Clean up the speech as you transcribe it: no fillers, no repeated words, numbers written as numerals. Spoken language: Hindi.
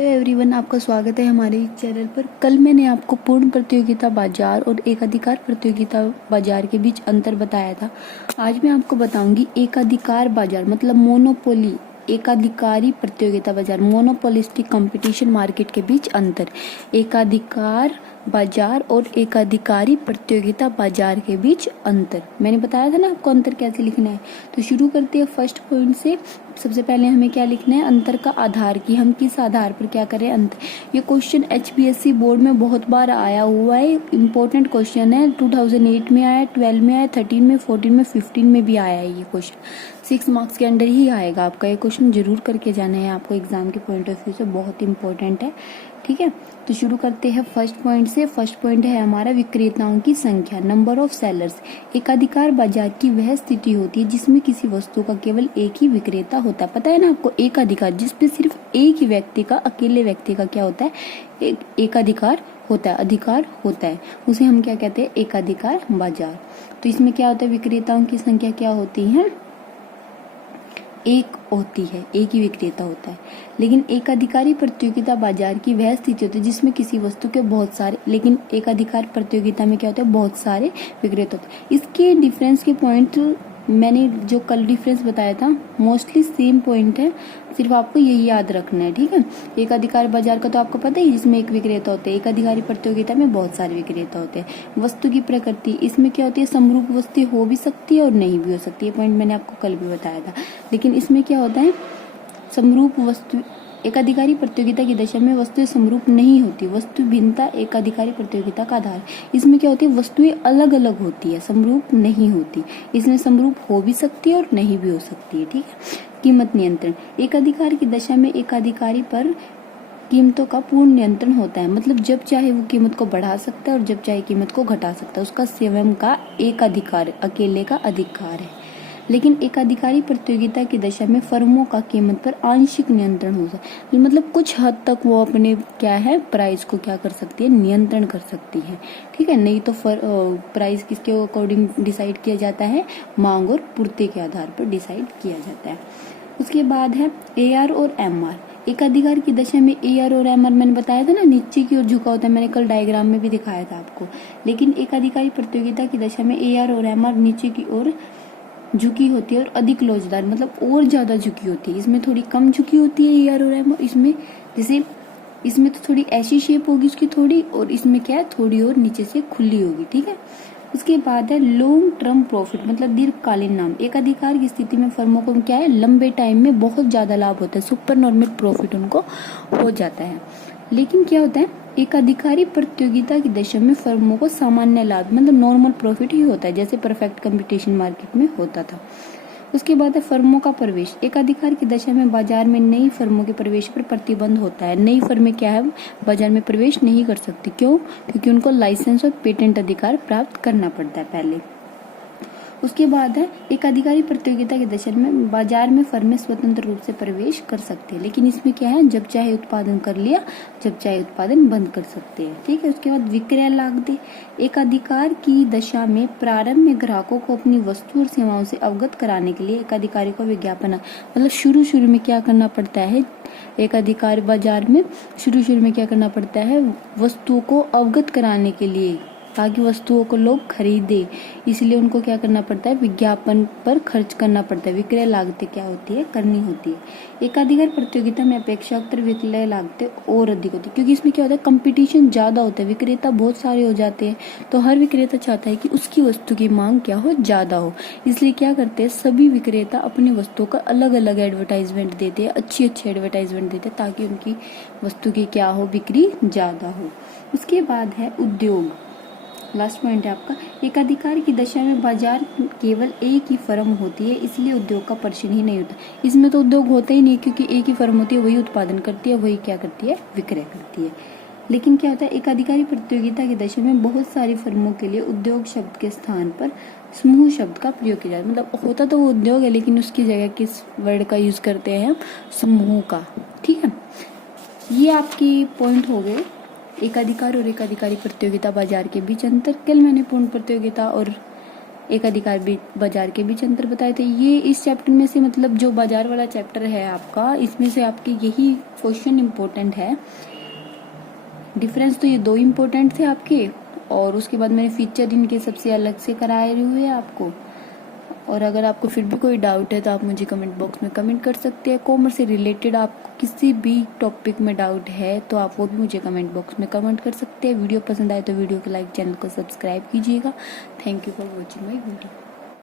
हेलो एवरीवन, आपका स्वागत है हमारे इस चैनल पर। कल मैंने आपको पूर्ण प्रतियोगिता बाजार और एकाधिकार प्रतियोगिता बाजार के बीच अंतर बताया था। आज मैं आपको बताऊंगी एकाधिकार बाजार मतलब मोनोपोली, एकाधिकारी प्रतियोगिता बाजार मोनोपोलिस्टिक कंपटीशन मार्केट के बीच अंतर। एकाधिकार बाजार और एकाधिकारी प्रतियोगिता बाजार के बीच अंतर मैंने बताया था ना आपको अंतर कैसे लिखना है। तो शुरू करते हैं फर्स्ट पॉइंट से। सबसे पहले हमें क्या लिखना है, अंतर का आधार की हम किस आधार पर क्या करें अंतर। ये क्वेश्चन HPSC बोर्ड में बहुत बार आया हुआ है, इंपॉर्टेंट क्वेश्चन है। 2008 में आया, 12 में आया, 13 में, 14 में, 15 में भी आया है ये क्वेश्चन। 6 मार्क्स के अंडर ही आएगा आपका ये क्वेश्चन, जरूर करके जाना है आपको एग्जाम के पॉइंट ऑफ व्यू से, बहुत इंपॉर्टेंट है। ठीक है, तो शुरू करते हैं फर्स्ट पॉइंट से। फर्स्ट पॉइंट है हमारा विक्रेताओं की संख्या, नंबर ऑफ सेलर्स। एकाधिकार बाजार की वह स्थिति होती है जिसमें किसी वस्तु का केवल एक ही विक्रेता होता है। पता है ना आपको, एकाधिकार जिसपे सिर्फ एक ही व्यक्ति का, अकेले व्यक्ति का क्या होता है, एकाधिकार होता है, अधिकार होता है, उसे हम क्या कहते हैं, एकाधिकार बाजार। तो इसमें क्या होता है, विक्रेताओं की संख्या क्या होती है, एक होती है, एक ही विक्रेता होता है। लेकिन एकाधिकारी प्रतियोगिता बाजार की वह स्थिति होती है जिसमें किसी वस्तु के बहुत सारे, लेकिन एकाधिकार प्रतियोगिता में क्या होता है, बहुत सारे विक्रेता होते हैं। इसके डिफरेंस के पॉइंट मैंने जो कल डिफरेंस बताया था मोस्टली सेम पॉइंट है, सिर्फ आपको यही याद रखना है। ठीक है, एकाधिकार बाजार का तो आपको पता ही, जिसमें एक विक्रेता होते हैं। एकाधिकारी प्रतियोगिता में बहुत सारे विक्रेता होते हैं। वस्तु की प्रकृति, इसमें क्या होती है, समरूप वस्तु हो भी सकती है और नहीं भी हो सकती है, पॉइंट मैंने आपको कल भी बताया था। लेकिन इसमें क्या होता है, समरूप वस्तु, एकाधिकारी प्रतियोगिता की दशा में वस्तुएं समरूप नहीं होती। वस्तु भिन्नता एकाधिकारी प्रतियोगिता का आधार। इसमें क्या होती है, वस्तुएं अलग अलग होती है, समरूप नहीं होती। इसमें समरूप हो भी सकती है और नहीं भी हो सकती है। ठीक है, कीमत नियंत्रण, एकाधिकार की दशा में एकाधिकारी पर कीमतों का पूर्ण नियंत्रण होता है। मतलब जब चाहे वो कीमत को बढ़ा सकता है और जब चाहे कीमत को घटा सकता है, उसका स्वयं का एकाधिकार, अकेले का अधिकार है। लेकिन एकाधिकारी प्रतियोगिता की दशा में फर्मों का कीमत पर आंशिक नियंत्रण हो सकता है। मतलब कुछ हद तक वो अपने क्या है, प्राइस को क्या कर सकती है, नियंत्रण कर सकती है। ठीक है, नहीं तो प्राइस किसके अकॉर्डिंग डिसाइड किया जाता है, मांग और पूर्ति के आधार पर डिसाइड किया जाता है। उसके बाद है AR और MR। एकाधिकार की दशा में AR और MR मैंने बताया था ना, नीचे की ओर झुका होता है, मैंने कल डायग्राम में भी दिखाया था आपको। लेकिन एकाधिकारी प्रतियोगिता की दशा में AR और MR नीचे की ओर झुकी होती है और अधिक लोचदार, मतलब और ज्यादा झुकी होती है। इसमें थोड़ी कम झुकी होती है AR और MR, इसमें जैसे इसमें तो थोड़ी ऐसी शेप होगी उसकी थोड़ी, और इसमें क्या है, थोड़ी और नीचे से खुली होगी। ठीक है, उसके बाद है लॉन्ग टर्म प्रॉफिट, मतलब दीर्घकालीन नाम। एकाधिकार की स्थिति में फर्मों को क्या है, लंबे टाइम में बहुत ज्यादा लाभ होता है, सुपर नॉर्मल प्रॉफिट उनको हो जाता है। लेकिन क्या होता है, एकाधिकारी प्रतियोगिता की दशा में फर्मों को सामान्य लाभ, मतलब नॉर्मल प्रॉफिट ही होता है, जैसे परफेक्ट कंपटीशन मार्केट में होता था। उसके बाद है फर्मों का प्रवेश। एकाधिकार की दशा में बाजार में नई फर्मों के प्रवेश पर प्रतिबंध होता है। नई फर्में क्या है, बाजार में प्रवेश नहीं कर सकती। क्यों? क्योंकि उनको लाइसेंस और पेटेंट अधिकार प्राप्त करना पड़ता है पहले। उसके बाद है एकाधिकारी प्रतियोगिता की दशा में बाजार में फर्में स्वतंत्र रूप से प्रवेश कर सकती है। लेकिन इसमें क्या है, जब चाहे उत्पादन कर लिया, जब चाहे उत्पादन बंद कर सकते हैं। ठीक है, उसके बाद विक्रय लागतें। एकाधिकार की दशा में प्रारंभ में ग्राहकों को अपनी वस्तु और सेवाओं से अवगत कराने के लिए एकाधिकारी को विज्ञापन, मतलब शुरू में क्या करना पड़ता है, एकाधिकार बाजार में शुरू में क्या करना पड़ता है, वस्तुओं को अवगत कराने के लिए, ताकि वस्तुओं को लोग खरीदे, इसलिए उनको क्या करना पड़ता है, विज्ञापन पर खर्च करना पड़ता है। विक्रय लागतें क्या होती है, करनी होती है। एकाधिकार प्रतियोगिता में अपेक्षाकृत विक्रय लागतें और अधिक होती है, क्योंकि इसमें क्या होता है, कंपटीशन ज्यादा होता है, विक्रेता बहुत सारे हो जाते हैं, तो हर विक्रेता चाहता है कि उसकी वस्तु की मांग क्या हो, ज्यादा हो। इसलिए क्या करते हैं, सभी विक्रेता अपनी वस्तुओं का अलग अलग एडवर्टाइजमेंट देते हैं, अच्छी एडवर्टाइजमेंट देते हैं, ताकि उनकी वस्तु की क्या हो, बिक्री ज्यादा हो। उसके बाद है उद्योग, लास्ट पॉइंट है आपका। एकाधिकार की दशा में बाजार केवल एक ही फर्म होती है, इसलिए उद्योग का प्रश्न ही नहीं होता। इसमें तो उद्योग होता ही नहीं, क्योंकि एक ही फर्म होती है, वही उत्पादन करती है, वही क्या करती है, विक्रय करती है। लेकिन क्या होता है, एकाधिकारी प्रतियोगिता की दशा में बहुत सारी फर्मों के लिए उद्योग शब्द के स्थान पर समूह शब्द का प्रयोग किया जाता है। मतलब होता तो वो उद्योग है, लेकिन उसकी जगह किस वर्ड का यूज करते हैं हम, समूह का। ठीक है, ये आपकी पॉइंट हो गए एकाधिकार और एकाधिकारी प्रतियोगिता बाजार के बीच अंतर। कल मैंने पूर्ण प्रतियोगिता और एक अधिकार बाजार के बीच अंतर बताए थे। ये इस चैप्टर में से मतलब जो बाजार वाला चैप्टर है आपका, इसमें से आपके यही क्वेश्चन इम्पोर्टेंट है। डिफरेंस तो ये 2 इम्पोर्टेंट थे आपके, और उसके बाद मैंने फीचर इनके सबसे अलग से कराए हुए हैं आपको। और अगर आपको फिर भी कोई डाउट है तो आप मुझे कमेंट बॉक्स में कमेंट कर सकते हैं। कॉमर्स से रिलेटेड आपको किसी भी टॉपिक में डाउट है तो आप वो भी मुझे कमेंट बॉक्स में कमेंट कर सकते हैं। वीडियो पसंद आए तो वीडियो को लाइक, चैनल को सब्सक्राइब कीजिएगा। Thank you for watching my video.